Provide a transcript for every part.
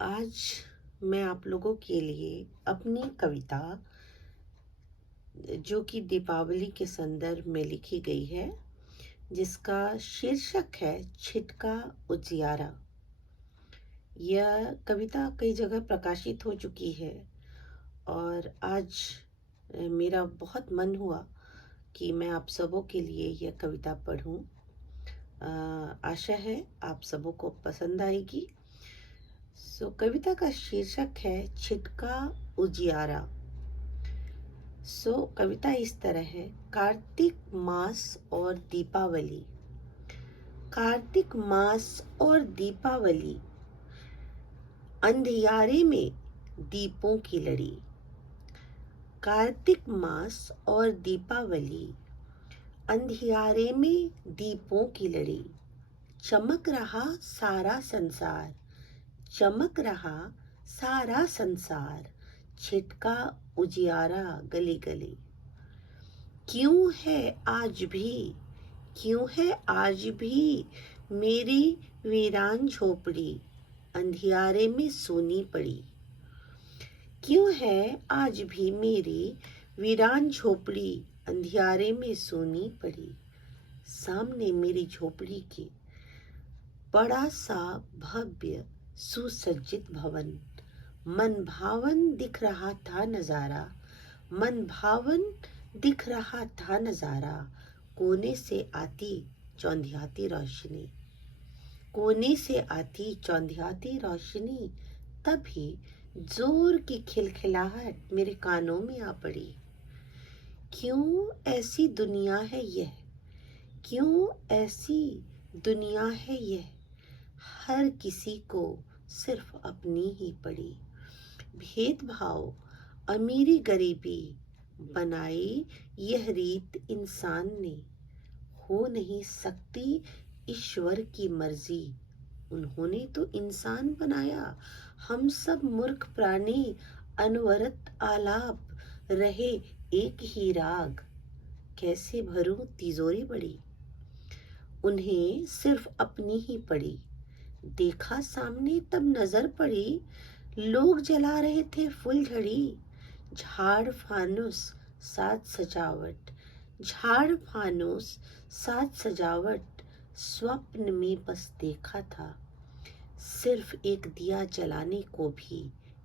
आज मैं आप लोगों के लिए अपनी कविता जो कि दीपावली के संदर्भ में लिखी गई है, जिसका शीर्षक है छिटका उजियारा। यह कविता कई जगह प्रकाशित हो चुकी है और आज मेरा बहुत मन हुआ कि मैं आप सबों के लिए यह कविता पढूं। आशा है आप सबों को पसंद आएगी। कविता का शीर्षक है छिटका उजियारा। कविता इस तरह है। कार्तिक मास और दीपावली। कार्तिक मास और दीपावली, अंधियारे में दीपों की लड़ी। कार्तिक मास और दीपावली, अंधियारे में दीपों की लड़ी। चमक रहा सारा संसार, चमक रहा सारा संसार, छिटका उजियारा गली गली। क्यों है आज भी, क्यों है आज भी मेरी वीरान झोपड़ी अंधियारे में सोनी पड़ी। क्यों है आज भी मेरी वीरान झोपड़ी अंधियारे में सोनी पड़ी। सामने मेरी झोपड़ी के बड़ा सा भव्य सुसज्जित भवन, मन भावन दिख रहा था नजारा, मन भावन दिख रहा था नजारा। कोने से आती चौंधियाती रोशनी, कोने से आती चौंधियाती रोशनी, तभी जोर की खिलखिलाहट मेरे कानों में आ पड़ी। क्यों ऐसी दुनिया है यह, क्यों ऐसी दुनिया है यह, हर किसी को सिर्फ अपनी ही पड़ी। भेदभाव अमीरी गरीबी बनाई यह रीत इंसान ने, हो नहीं सकती ईश्वर की मर्जी। उन्होंने तो इंसान बनाया, हम सब मूर्ख प्राणी अनवरत आलाप रहे एक ही राग। कैसे भरूं तिजोरी बड़ी, उन्हें सिर्फ अपनी ही पड़ी। देखा सामने तब नजर पड़ी, लोग जला रहे थे फुलझड़ी। झाड़ फानुस साज सजावट, झाड़ फानुस साज सजावट, स्वप्न में बस देखा था। सिर्फ एक दिया जलाने को भी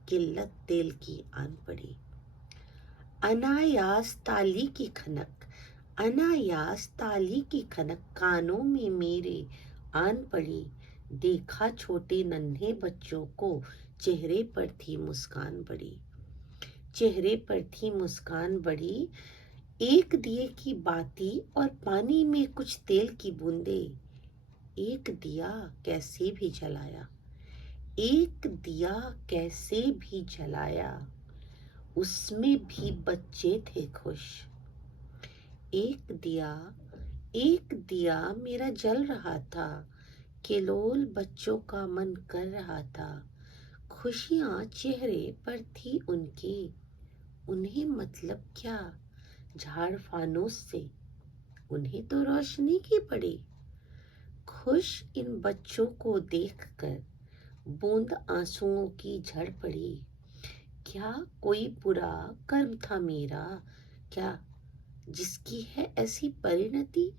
किल्लत तेल की आन पड़ी। अनायास ताली की खनक, अनायास ताली की खनक कानों में मेरे आन पड़ी। देखा छोटे नन्हे बच्चों को, चेहरे पर थी मुस्कान बड़ी, चेहरे पर थी मुस्कान बड़ी। एक दिए की बाती और पानी में कुछ तेल की बूंदे, एक दिया कैसे भी जलाया, एक दिया कैसे भी जलाया, उसमें भी बच्चे थे खुश। एक दिया, एक दिया मेरा जल रहा था, केलोल बच्चों का मन कर रहा था। खुशियां चेहरे पर थी उनके, उन्हें मतलब क्या झाड़ फानूस से, उन्हें तो रोशनी की पड़ी। खुश इन बच्चों को देखकर बूंद आंसुओं की झड़ पड़ी। क्या कोई बुरा कर्म था मेरा, क्या जिसकी है ऐसी परिणति।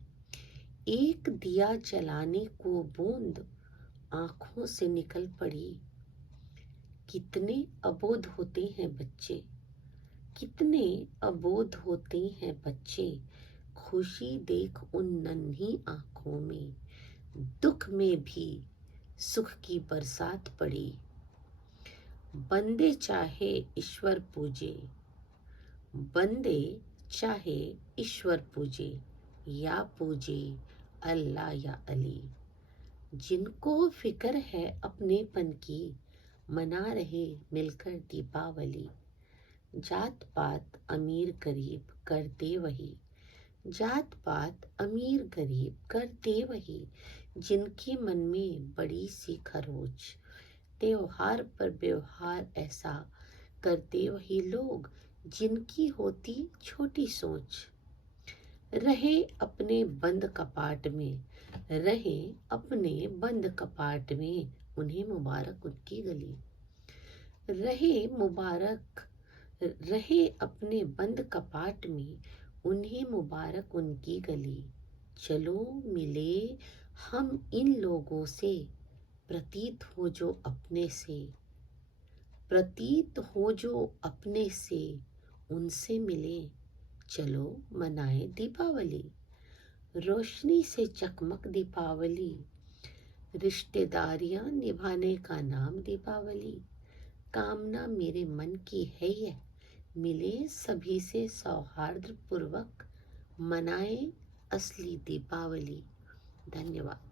एक दिया जलाने को बूंद आंखों से निकल पड़ी। कितने अबोध होते हैं बच्चे, कितने अबोध होते हैं बच्चे, खुशी देख उन नन्ही आंखों में, दुख में भी सुख की बरसात पड़ी। बंदे चाहे ईश्वर पूजे, बंदे चाहे ईश्वर पूजे, या पूजे अल्लाह या अली। जिनको फिक्र है अपनेपन की, मना रहे मिलकर दीपावली। जात पात अमीर गरीब करते वही, जात पात अमीर गरीब करते वही, जिनके मन में बड़ी सी खरोच। त्योहार पर व्यवहार ऐसा करते वही लोग, जिनकी होती छोटी सोच। रहे अपने बंद कपाट में, रहे अपने बंद कपाट में, उन्हें मुबारक उनकी गली। रहे मुबारक रहे अपने बंद कपाट में, उन्हें मुबारक उनकी गली। चलो मिले हम इन लोगों से, प्रतीत हो जो अपने से, प्रतीत हो जो अपने से, उनसे मिले। चलो मनाए दीपावली, रोशनी से चकमक दीपावली, रिश्तेदारियां निभाने का नाम दीपावली। कामना मेरे मन की है यह, मिले सभी से सौहार्द पूर्वक, मनाए असली दीपावली। धन्यवाद।